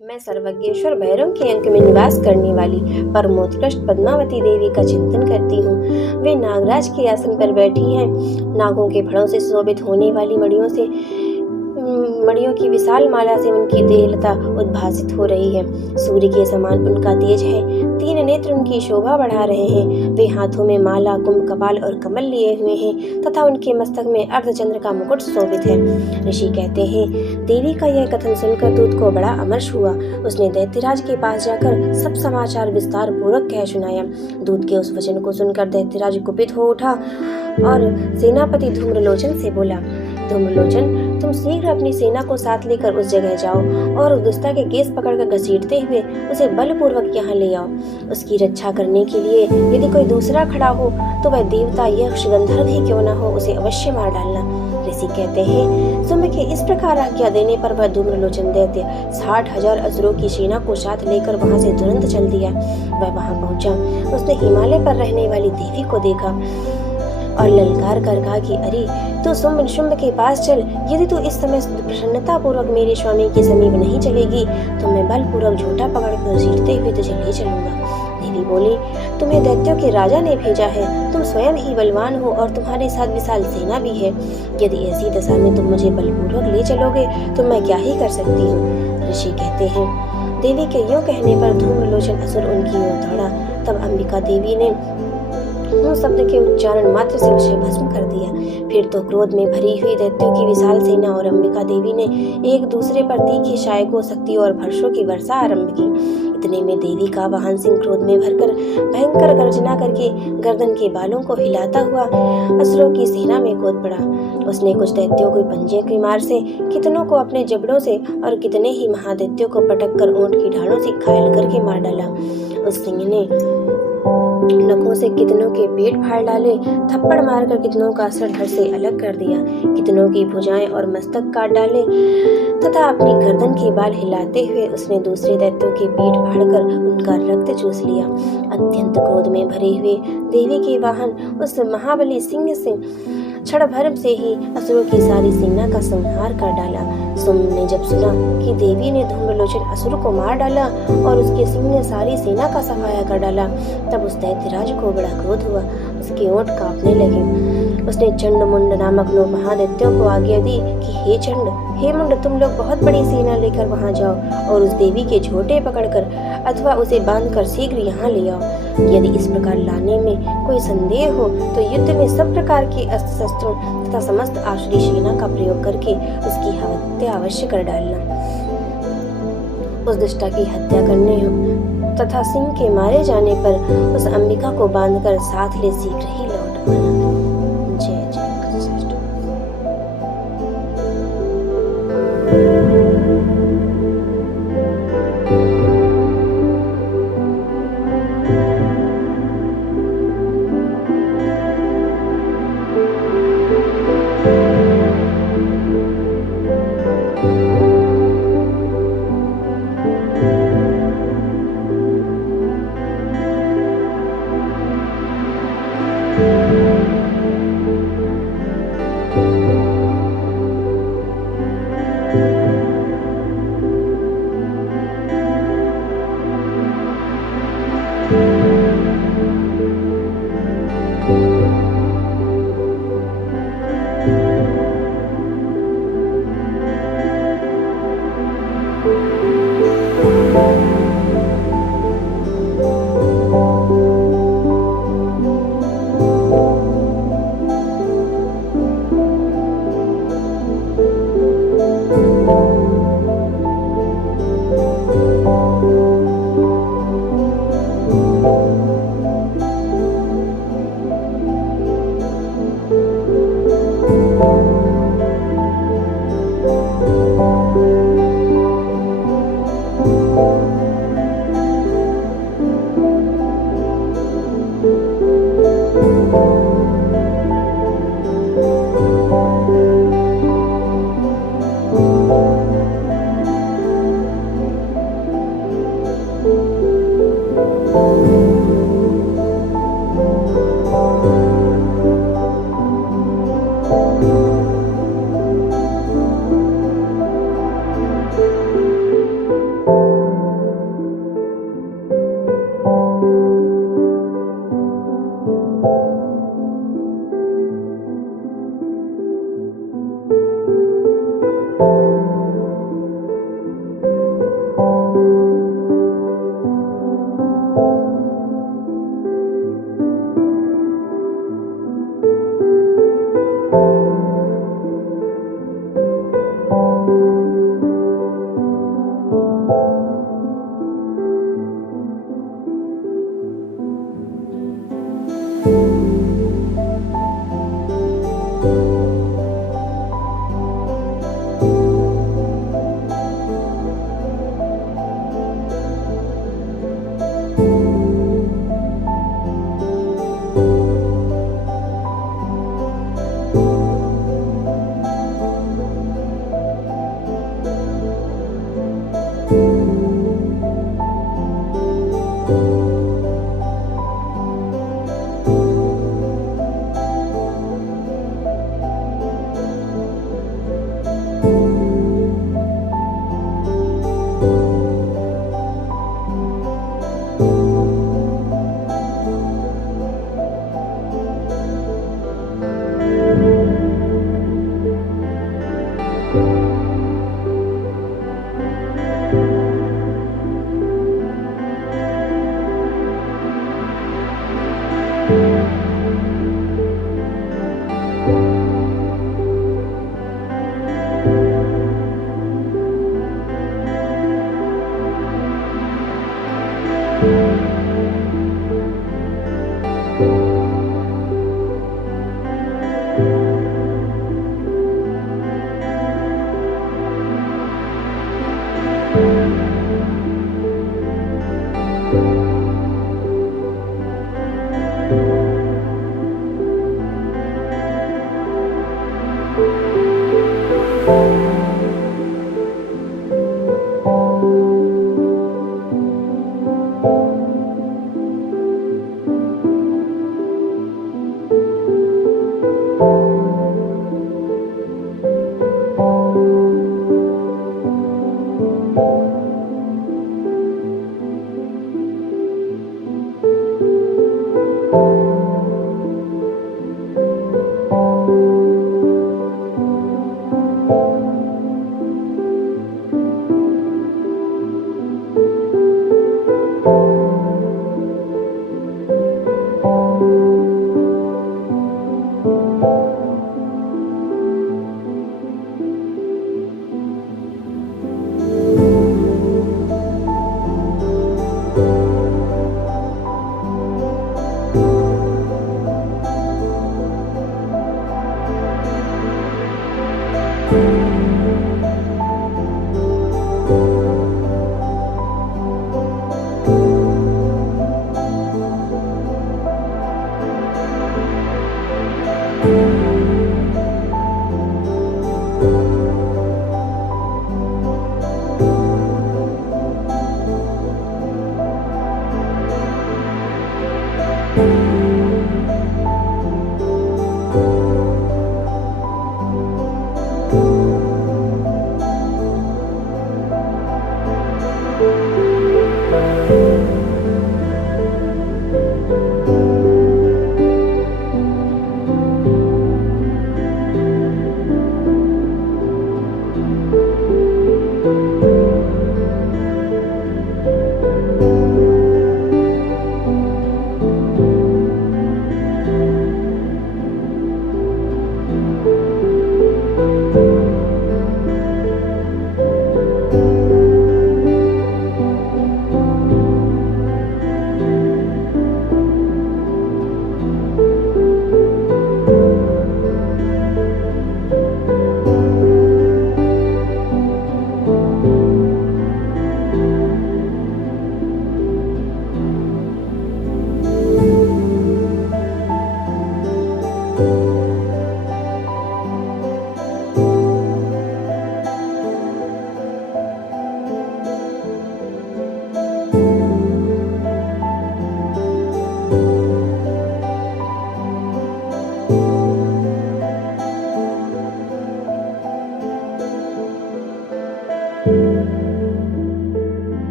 मैं सर्वज्ञेश्वर भैरव के अंक में निवास करने वाली परमोत्कृष्ट पद्मावती देवी का चिंतन करती हूँ। वे नागराज के आसन पर बैठी हैं। नागों के फणों से शोभित होने वाली मणियों की विशाल माला से उनकी देहलता उद्भासित हो रही है। सूर्य के समान उनका तेज है। 3 नेत्र उनकी शोभा बढ़ा रहे हैं। वे हाथों में माला, कुंभ, कपाल और कमल लिए हुए हैं तथा उनके मस्तक में अर्धचंद्र का मुकुट शोभित है। ऋषि कहते हैं, देवी का यह कथन सुनकर दूत को बड़ा अमर्ष हुआ। उसने दैत्यराज के पास जाकर सब समाचार विस्तार पूर्वक कह सुनाया। दूत के उस वचन को सुनकर दैत्यराज कुपित हो उठा और सेनापति धूम्रलोचन से बोला, धूम्रलोचन, तुम शीघ्र अपनी सेना को साथ लेकर उस जगह जाओ और उस दुष्टा के केस पकड़कर घसीटते हुए उसे बलपूर्वक यहाँ ले आओ। उसकी रक्षा करने के लिए यदि कोई दूसरा खड़ा हो तो वह देवता, यक्ष, गंधर्व ही क्यों न हो, उसे अवश्य मार डालना। ऋषि कहते हैं, सुम्र के इस प्रकार आज्ञा देने पर वह धूम्रलोचन दैत्य 60,000 असुरों की सेना को साथ लेकर वहां से तुरंत चल दिया। वह वहां पहुंचा। उसने हिमालय पर रहने वाली देवी को देखा और ललकार कर कहा कि अरे, तू शुंभ के पास चल। यदि तू इस समय प्रसन्नता पूर्वक मेरे स्वामी के समीप नहीं चलेगी तो मैं बलपूर्वक झूठा पकड़कर घसीटते हुए तुझे ले चलूंगा। देवी बोली, तुम्हें दैत्यों के राजा ने भेजा है। तुम स्वयं ही बलवान हो और तुम्हारे साथ विशाल सेना भी है। यदि ऐसी दशा में तुम मुझे बलपूर्वक ले चलोगे तो मैं क्या ही कर सकती हूँ। ऋषि कहते हैं, देवी के यूं कहने पर धूम्रलोचन असुर उनकी ओर दौड़ा। तब अंबिका देवी ने शब्द के उच्चारण मात्र से उसे भस्म कर दिया। फिर तो क्रोध में भरी हुई दैत्यों की विशाल सेना और अंबिका देवी ने एक दूसरे पर तीखी शायकों, शक्तियों और वर्षों की वर्षा आरंभ की। इतने में देवी का वाहन सिंह क्रोध में भरकर भयंकर गर्जना करके गर्दन के बालों को हिलाता हुआ असुरों की सेना में कूद पड़ा। उसने कुछ दैत्यों को पंजे की मार से, कितनों को अपने जबड़ों से और कितने ही महादैत्यों को पटक कर ऊंट की ढालों से घायल करके मार डाला। उस सिंह ने नखों से कितनों के पेट फाड़ डाले, थप्पड़ मारकर कितनों का सर धड़ से अलग कर दिया, कितनों की भुजाएं और मस्तक काट डाले तथा अपनी गर्दन के बाल हिलाते हुए उसने दूसरे दैत्यों के पेट फाड़कर उनका रक्त चूस लिया। अत्यंत क्रोध में भरे हुए देवी के वाहन उस महाबली सिंह से क्षण भर से ही असुरों की सारी सेना का संहार कर डाला। सुम ने जब सुना कि देवी ने धूम्रलोचन असुर को मार डाला और उसके सिंह ने सारी सेना का सफाया कर डाला, तब उस दैत्यराज को बड़ा क्रोध हुआ। उसके ओंठ कांपने लगे। उसने चंड मुंड नामक 9 महादैत्यों को आज्ञा दी कि हे चंड, हे मुंड, तुम लोग बहुत बड़ी सेना लेकर वहां जाओ और उस देवी के झोटे पकड़कर अथवा उसे बांधकर शीघ्र यहाँ ले आओ। यदि इस प्रकार लाने में कोई संदेह हो तो युद्ध में सब प्रकार के अस्त्र शस्त्रों तथा समस्त आसुरी सेना का प्रयोग करके उसकी हत्या अवश्य कर डालना। उस दुष्टा की हत्या करने तथा सिंह के मारे जाने पर उस अंबिका को बांधकर साथ ले शीघ्र ही लौट आना। जय जय।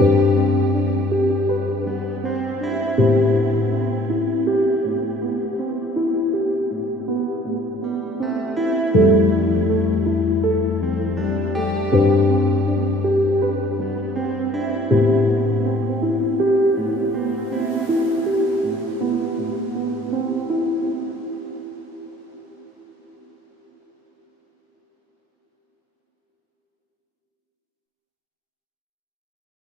है।